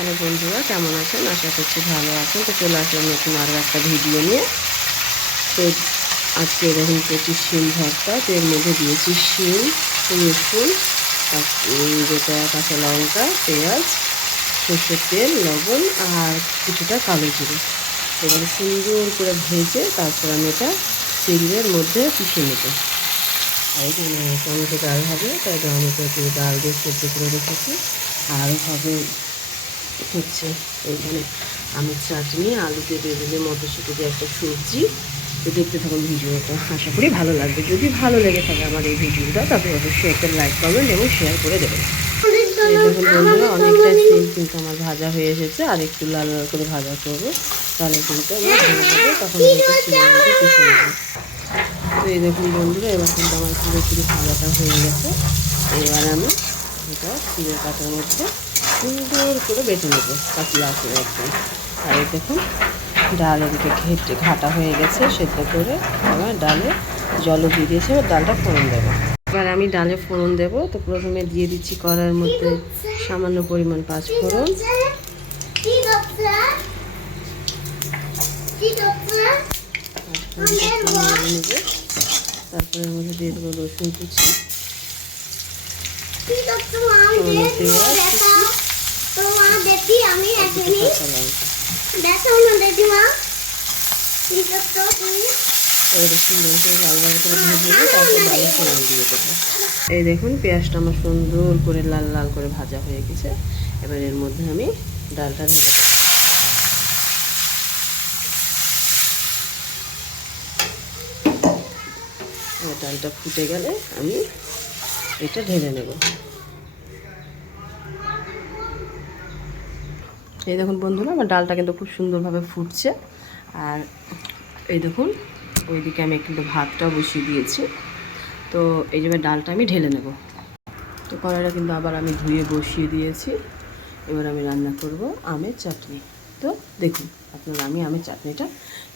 Hello বন্ধুরা, কেমন আছেন? আশা করছি ভালো আছেন। তো চলে আসলাম নতুন আরও একটা ভিডিও নিয়ে। তো আজকে দেখুন কচি শিম ভর্তা। তো এর মধ্যে দিয়েছি শিম, রসুন, গোটা কাঁচা লঙ্কা, পেঁয়াজ, সর্ষের তেল, লবণ আর কিছুটা কালো জিরে। এবারে সুন্দর করে ভেজে তারপর আমি এটা শিলের মধ্যে পিষে নেব। আর এখানে টমেটো ডাল হবে, তাই টমেটো ডাল দিয়ে সেদ্ধ করে রেখেছি। আর হবে হচ্ছে এইখানে আমের চাটনি, আলু দিয়ে বেগুনে, মটরশুঁটি দিয়ে একটা সবজি। তো দেখতে থাকুন ভিডিওটা, আশা করি ভালো লাগবে। যদি ভালো লেগে থাকে আমার এই ভিডিওটা, তবে অবশ্যই একটা লাইক, কমেন্ট এবং শেয়ার করে দেবেন। এই দেখুন বন্ধুরা, অনেকটা সিম কিন্তু আমার ভাজা হয়ে এসেছে। আর একটু লাল লাল করে ভাজা করবো, তাহলে কিন্তু আমার হয়ে যাবে। তখন কিন্তু সিমের মধ্যে পিষে নেবো। তো এই দেখুন বন্ধুরা, এবার কিন্তু আমার পুরোপুরি ভাজাটা হয়ে গেছে। এবার আমি এটা সিমের কাটার মধ্যে সুন্দর করে বেটে নেবো, পাতলা করে একদম। আর এই দেখুন ডাল এদিকে ঘাটা হয়ে গেছে সেদ্ধ করে। আমার ডালে জলও দিয়ে দিয়েছে, এবার ডালটা ফোড়ন দেবো। এবার আমি ডালে ফোড়ন দেবো। তো প্রথমে দিয়ে দিচ্ছি কড়াইয়ের মধ্যে সামান্য পরিমাণ পাঁচফোড়ন, তারপরে এর মধ্যে দিয়ে দেবো রসুন কুচি, এই দেখুন পেঁয়াজটা আমার সুন্দর করে লাল লাল করে ভাজা হয়ে গেছে। এবার এর মধ্যে আমি ডালটা ঢেলে দেবো। ডালটা ফুটে গেলে আমি এটা ঢেলে নেব। এই দেখুন বন্ধুরা, আমার ডালটা কিন্তু খুব সুন্দরভাবে ফুটছে। আর এই দেখুন ওইদিকে আমি কিন্তু ভাতটা বসিয়ে দিয়েছি। তো এই যে ডালটা আমি ঢেলে নেব। তো কড়াইটা কিন্তু আবার আমি ধুয়ে বসিয়ে দিয়েছি। এবার আমি রান্না করব আমের চাটনি। তো দেখুন আপনারা আমি আমের চাটনিটা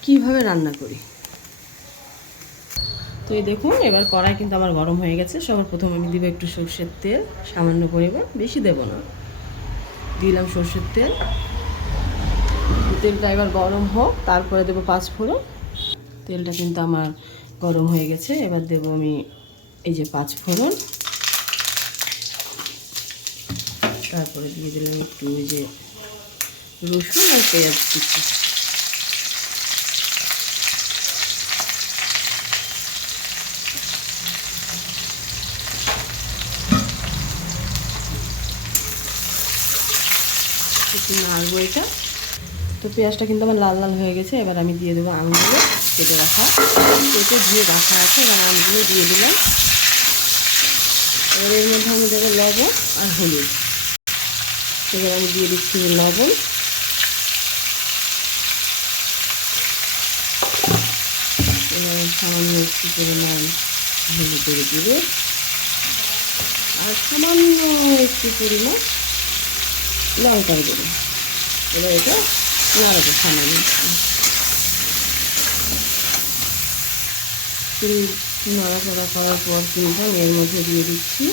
কিভাবে রান্না করি। তো এই দেখুন এবার কড়াই কিন্তু আমার গরম হয়ে গেছে। সবার প্রথম আমি দিব একটু সর্ষের তেল, সামান্য পরিমাণ, বেশি দেব না। দিলাম সর্ষের তেল। তেলটা এবার গরম হোক, তারপরে দেবো পাঁচফোড়ন। তেলটা কিন্তু আমার গরম হয়ে গেছে। এবার দেবো আমি এই যে পাঁচফোড়ন। তারপরে দিয়ে দিলাম একটু ওই যে রসুন আর পেঁয়াজ কুচি। একটু নাড়বো এটা। তো পেঁয়াজটা কিন্তু আমার লাল লাল হয়ে গেছে। এবার আমি দিয়ে দেবো আমগুলো কেটে রাখা, কেটে ধুয়ে রাখা আছে। এবার আমগুলো দিয়ে দিলাম। এবার এর মধ্যে আমি দেবো লবণ আর হলুদ। এবার আমি দিয়ে দিচ্ছি লবণ, এবার সামান্য একটু পরিমাণ হলুদের গুঁড়ো আর সামান্য একটু পরিমাণ লঙ্কার গুঁড়ো। এবার এটা নাড়াবো সামান্য। নাড়াচাড়া করার পর কিন্তু আমি এর মধ্যে দিয়ে দিচ্ছি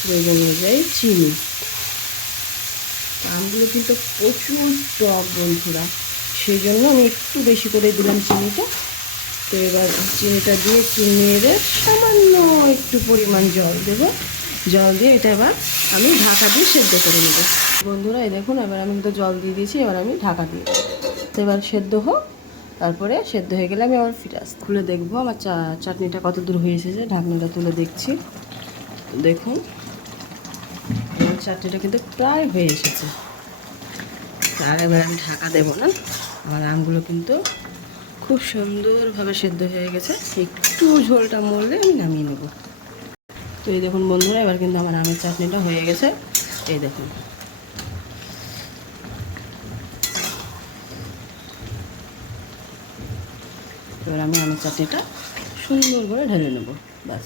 প্রয়োজন অনুযায়ী চিনি। আমগুলো কিন্তু প্রচুর টক বন্ধুরা, সেই জন্য আমি একটু বেশি করে দিলাম চিনিটা। তো এবার চিনিটা দিয়ে একটু নেড়ে সামান্য একটু পরিমাণ জল দেবো। জল দিয়ে এটা এবার আমি ঢাকা দিয়ে সেদ্ধ করে নেব। বন্ধুরা এই দেখুন এবার আমি কিন্তু জল দিয়ে দিয়েছি। এবার আমি ঢাকা দিয়ে দেবো। তো এবার সেদ্ধ হোক, তারপরে সেদ্ধ হয়ে গেলে আমি আবার ফিরে আসবো। খুলে দেখবো আমার চাটনিটা কত দূর হয়ে এসেছে। ঢাকনাটা তুলে দেখছি। দেখুন আমার চাটনিটা কিন্তু প্রায় হয়ে এসেছে। আর এবার আমি ঢাকা দেবো না। আমার আমগুলো কিন্তু খুব সুন্দরভাবে সেদ্ধ হয়ে গেছে। একটু ঝোলটা মরলে আমি নামিয়ে নেব। তো এই দেখুন বন্ধুরা, এবার কিন্তু আমার আমের চাটনিটা হয়ে গেছে। এই দেখুন এবার আমি আমের চাটনিটা সুন্দর করে ঢেলে নেব, ব্যাস।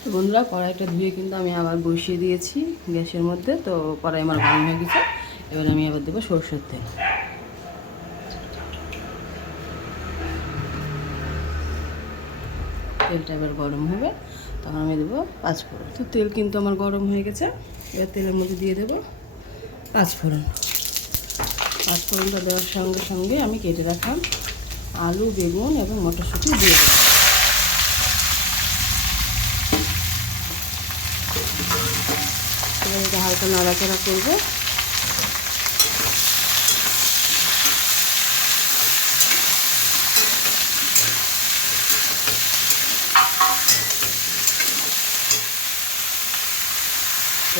তো বন্ধুরা কড়াইটা ধুয়ে কিন্তু আমি আবার বসিয়ে দিয়েছি গ্যাসের মধ্যে। তো কড়াই আমার গরম হয়ে গেছে। এবার আমি আবার দেবো সরষের তেল। তেলটা এবার গরম হবে, তখন আমি দেবো পাঁচফোড়ন। তো তেল কিন্তু আমার গরম হয়ে গেছে। এবার তেলের মধ্যে দিয়ে দেবো পাঁচফোড়ন। পাঁচফোড়নটা দেওয়ার সঙ্গে সঙ্গে আমি কেটে রাখলাম আলু, বেগুন এবং মটরশুঁটি দিয়ে দেবো। এবার এটা হালকা নাড়াচাড়া করবো।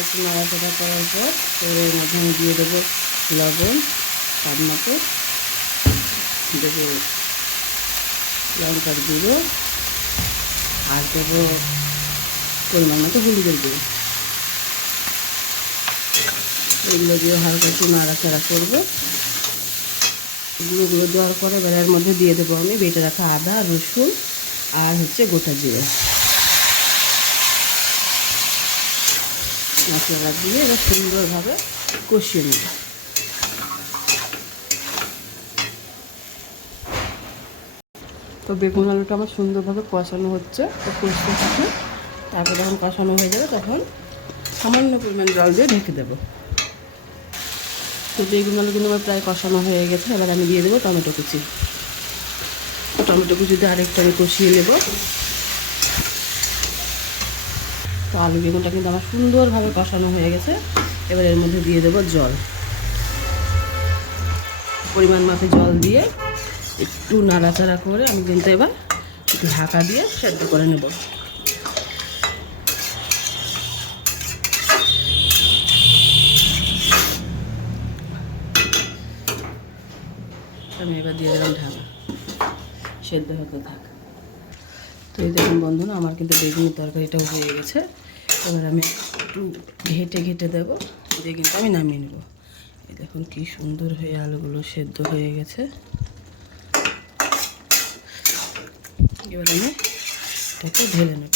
একটু নাড়াচাড়া করার পর এর মধ্যে আমি দিয়ে দেবো লবণ স্বাদ মতো, দেবো লঙ্কার গুঁড়ো আর দেবো পরিমাণ মতো হলুদের গুঁড়ো। এগুলো দিয়ে হালকা একটু নাড়াচাড়া করবো। গুঁড়ো দেওয়ার পরে এবার এর মধ্যে দিয়ে দেবো আমি বেটে রাখা আদা, রসুন আর গোটা জিরে। মশলা দিয়ে এবার সুন্দরভাবে কষিয়ে নেব। তো বেগুন আলুটা আমার সুন্দরভাবে কষানো হচ্ছে, তো কষতে থাকে। তারপর যখন কষানো হয়ে যাবে তখন সামান্য পরিমাণ জল দিয়ে ঢেকে দেবো। তো বেগুন আলু কিন্তু আমার প্রায় কষানো হয়ে গেছে। এবার আমি দিয়ে দেবো টমেটো কুচি। টমেটো কুচি দিয়ে আরেকটা আমি কষিয়ে নেব। তো আলু বেগুনটা কিন্তু আমার সুন্দরভাবে কষানো হয়ে গেছে। এবার এর মধ্যে দিয়ে দেবো জল, পরিমাণ মাপে জল দিয়ে একটু নাড়াচাড়া করে আমি কিন্তু এবার একটু ঢাকা দিয়ে সেদ্ধ করে নেব। আমি এবার দিয়ে দিলাম ঢাকা, সেদ্ধ হতে থাক। তো এই দেখুন বন্ধুরা, আমার কিন্তু বেগুনের তরকারিটাও হয়ে গেছে। এবার আমি একটু ঘেটে ঘেটে দেবো, দিয়ে কিন্তু আমি নামিয়ে নেব। এই দেখুন কি সুন্দর হয়ে আলুগুলো সেদ্ধ হয়ে গেছে। এবার আমি এটাকে ঢেলে নেব।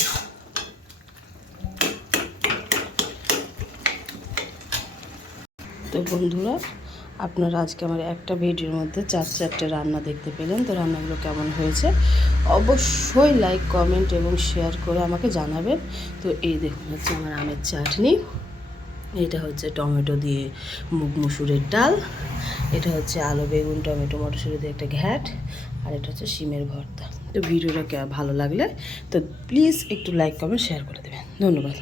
তো বন্ধুরা, আপনারা আজকে আমার একটা ভিডিওর মধ্যে 4-4টে রান্না দেখতে পেলেন। তো রান্নাগুলো কেমন হয়েছে অবশ্যই লাইক, কমেন্ট এবং শেয়ার করে আমাকে জানাবেন। তো এই দেখুন হচ্ছে আমার আমের চাটনি, এটা হচ্ছে টমেটো দিয়ে মুগ মসুরের ডাল, এটা হচ্ছে আলু বেগুন টমেটো মটরশুঁটি দিয়ে একটা ঘ্যাট, আর এটা হচ্ছে শিমের ভর্তা। তো ভিডিওটা ভালো লাগলে তো প্লিজ একটু লাইক, কমেন্ট, শেয়ার করে দেবেন। ধন্যবাদ।